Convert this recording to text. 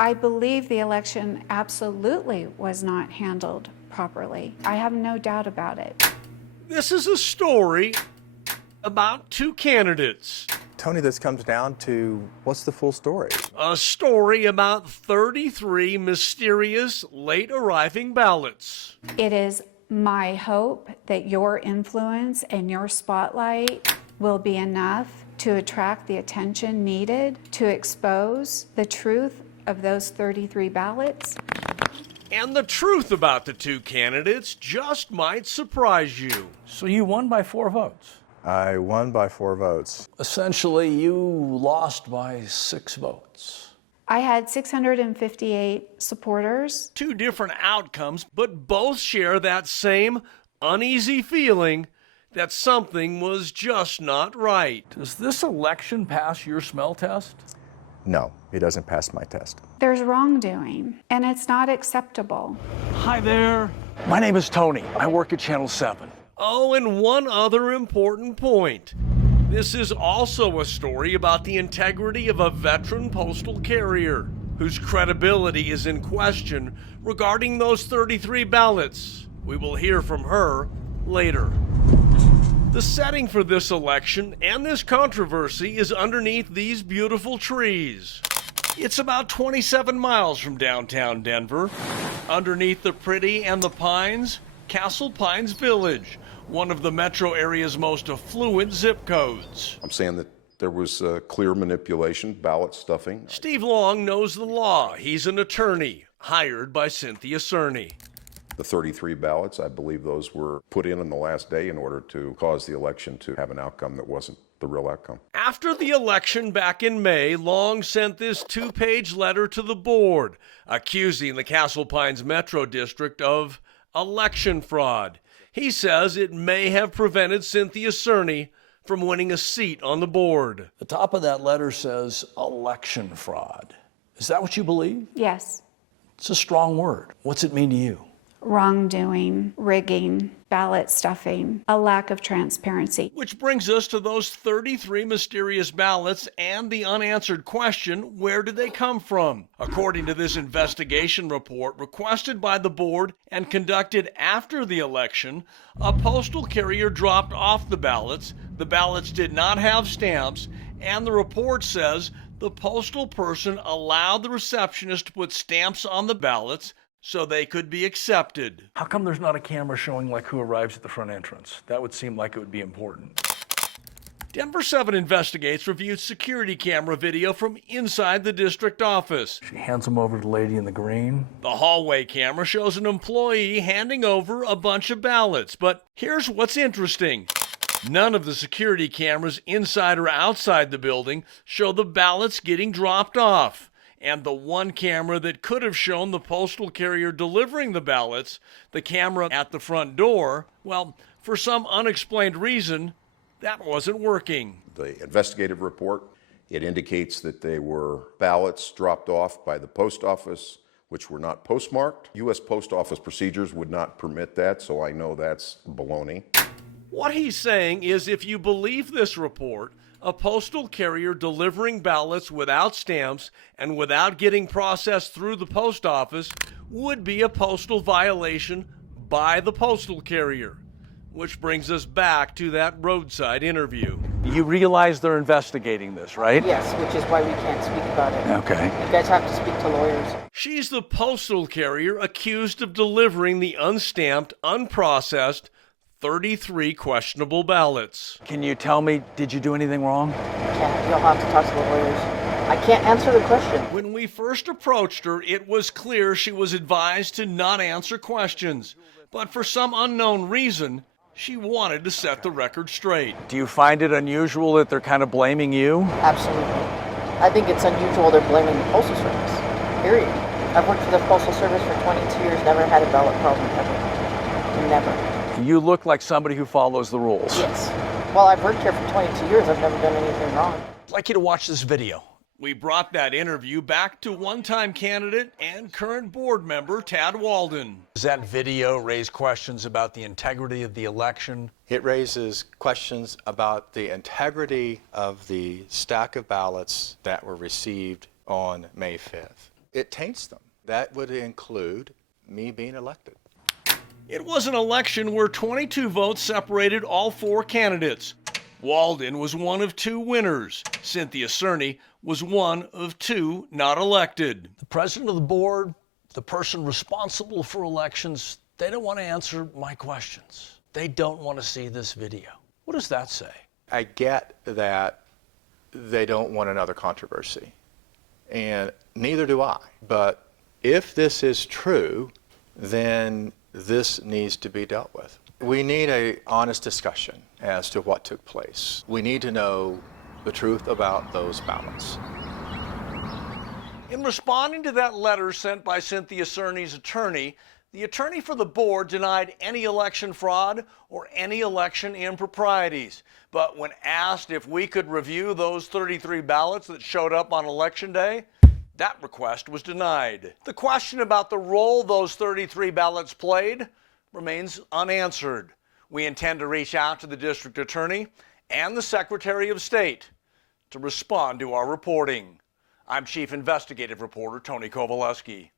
I believe the election absolutely was not handled properly. I have no doubt about it. This is a story about two candidates. Tony, this comes down to what's the full story? A story about 33 mysterious late arriving ballots. It is my hope that your influence and your spotlight will be enough to attract the attention needed to expose the truth of those 33 ballots. And the truth about the two candidates just might surprise you. So you won by 4 votes. I won by 4 votes. Essentially, you lost by 6 votes. I had 658 supporters. Two different outcomes, but both share that same uneasy feeling that something was just not right. Does this election pass your smell test? No, it doesn't pass my test. There's wrongdoing, and it's not acceptable. Hi there. My name is Tony. I work at Channel 7. Oh, and one other important point. This is also a story about the integrity of a veteran postal carrier whose credibility is in question regarding those 33 ballots. We will hear from her later. The setting for this election and this controversy is underneath these beautiful trees. It's about 27 miles from downtown Denver. Underneath the Pretty and the Pines, Castle Pines Village, one of the metro area's most affluent zip codes. I'm saying that there was clear manipulation, ballot stuffing. Steve Long knows the law. He's an attorney hired by Cynthia Cerny. The 33 ballots, I believe those were put in the last day in order to cause the election to have an outcome that wasn't the real outcome. After the election back in May, Long sent this 2-page letter to the board accusing the Castle Pines Metro District of election fraud. He says it may have prevented Cynthia Cerny from winning a seat on the board. The top of that letter says election fraud. Is that what you believe? Yes. It's a strong word. What's it mean to you? Wrongdoing, rigging, ballot stuffing, a lack of transparency. Which brings us to those 33 mysterious ballots and the unanswered question, where did they come from? According to this investigation report requested by the board and conducted after the election, a postal carrier dropped off the ballots. The ballots did not have stamps, and the report says the postal person allowed the receptionist to put stamps on the ballots so they could be accepted. How come there's not a camera showing like who arrives at the front entrance? That would seem like it would be important. Denver 7 Investigates reviewed security camera video from inside the district office. She hands them over to the lady in the green. The hallway camera shows an employee handing over a bunch of ballots. But here's what's interesting. None of the security cameras inside or outside the building show the ballots getting dropped off. And the one camera that could have shown the postal carrier delivering the ballots, the camera at the front door, well, for some unexplained reason, that wasn't working. The investigative report, it indicates that they were ballots dropped off by the post office, which were not postmarked. U.S. Post Office procedures would not permit that, so I know that's baloney. What he's saying is if you believe this report, a postal carrier delivering ballots without stamps and without getting processed through the post office would be a postal violation by the postal carrier. Which brings us back to that roadside interview. You realize they're investigating this, right? Yes, which is why we can't speak about it. Okay. You guys have to speak to lawyers. She's the postal carrier accused of delivering the unstamped, unprocessed 33 questionable ballots. Can you tell me, did you do anything wrong? You'll have to talk to the lawyers. I can't answer the question. When we first approached her, it was clear she was advised to not answer questions. But for some unknown reason, she wanted to set the record straight. Do you find it unusual that they're kind of blaming you? Absolutely. I think it's unusual they're blaming the Postal Service. Period. I've worked for the Postal Service for 22 years, never had a ballot problem ever. Never. You look like somebody who follows the rules. Yes. Well, I've worked here for 22 years. I've never done anything wrong. I'd like you to watch this video. We brought that interview back to one-time candidate and current board member Tad Walden. Does that video raise questions about the integrity of the election? It raises questions about the integrity of the stack of ballots that were received on May 5th. it taints them. That would include me being elected. It was an election where 22 votes separated all 4 candidates. Walden was one of 2 winners. Cynthia Cerny was one of 2 not elected. The president of the board, the person responsible for elections, they don't want to answer my questions. They don't want to see this video. What does that say? I get that they don't want another controversy, and neither do I. But if this is true, then this needs to be dealt with. We need an honest discussion as to what took place. We need to know the truth about those ballots. In responding to that letter sent by Cynthia Cerny's attorney, the attorney for the board denied any election fraud or any election improprieties. But when asked if we could review those 33 ballots that showed up on election day, that request was denied. The question about the role those 33 ballots played remains unanswered. We intend to reach out to the district attorney and the Secretary of State to respond to our reporting. I'm Chief Investigative Reporter Tony Kowaleski.